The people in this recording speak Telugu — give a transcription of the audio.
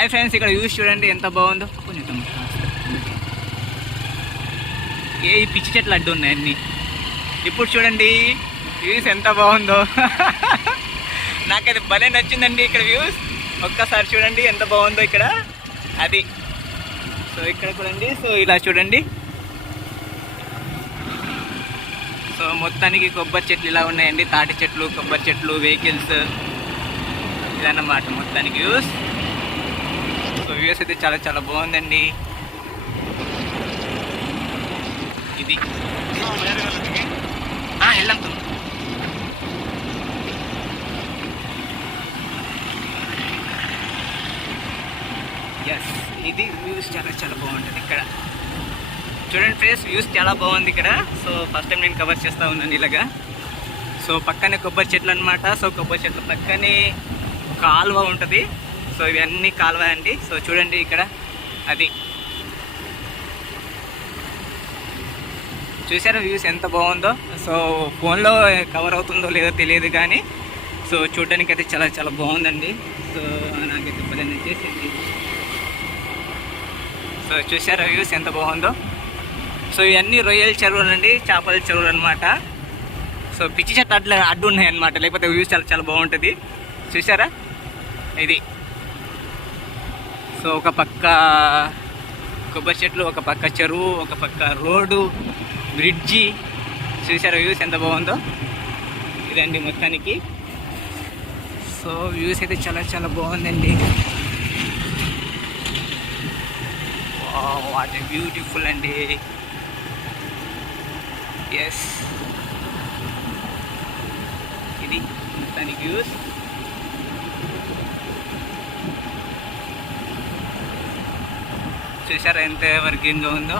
హాయ్ ఫ్రెండ్స్, ఇక్కడ వ్యూస్ చూడండి ఎంత బాగుందో. కొంచెం ఏ ఈ పిచ్చి చెట్లు అడ్డు ఉన్నాయి అన్నీ. ఇప్పుడు చూడండి వ్యూస్ ఎంత బాగుందో. నాకైతే భలే నచ్చిందండి ఇక్కడ వ్యూస్. ఒక్కసారి చూడండి ఎంత బాగుందో ఇక్కడ. అది సో ఇక్కడ చూడండి. సో ఇలా చూడండి. సో మొత్తానికి కొబ్బరి చెట్లు ఇలా ఉన్నాయండి. తాటి చెట్లు, కొబ్బరి చెట్లు, వెహికల్స్ ఇదన్నమాట మొత్తానికి వ్యూస్. సో వ్యూస్ అయితే చాలా చాలా బాగుందండి. ఇది వెళ్దాం. ఎస్, ఇది వ్యూస్ చాలా చాలా బాగుంటుంది ఇక్కడ. చూడండి ఫ్రెండ్స్, వ్యూస్ చాలా బాగుంది ఇక్కడ. సో ఫస్ట్ టైం నేను కవర్ చేస్తూ ఉన్నాను ఇలాగా. సో పక్కనే కొబ్బరి చెట్లు అనమాట. సో కొబ్బరి చెట్ల పక్కనే కాలువ ఉంటుంది. సో ఇవన్నీ కాలువ అండి. సో చూడండి ఇక్కడ. అది చూసారా వ్యూస్ ఎంత బాగుందో. సో ఫోన్లో కవర్ అవుతుందో లేదో తెలియదు కానీ సో చూడడానికి అయితే చాలా చాలా బాగుందండి. సో నాకైతే భలే నచ్చేసింది. సో చూసారా వ్యూస్ ఎంత బాగుందో. సో ఇవన్నీ రొయ్యల చెరువులు అండి, చేపల చెరువులు అనమాట. సో పిచ్చి చెట్టు అడ్డు ఉన్నాయి అనమాట, లేకపోతే వ్యూస్ చాలా చాలా బాగుంటుంది. చూసారా ఇది. సో ఒక పక్క కొబ్బరి చెట్లు, ఒక పక్క చెరువు, ఒక పక్క రోడ్డు, బ్రిడ్జి. చూసారా వ్యూస్ ఎంత బాగుందో. ఇదండి మొత్తానికి. సో వ్యూస్ అయితే చాలా చాలా బాగుందండి. వాట్ బ్యూటిఫుల్ అండి. ఎస్, ఇది మొత్తానికి వ్యూస్. చూసారా ఎంత వర్కింగ్గా ఉందో.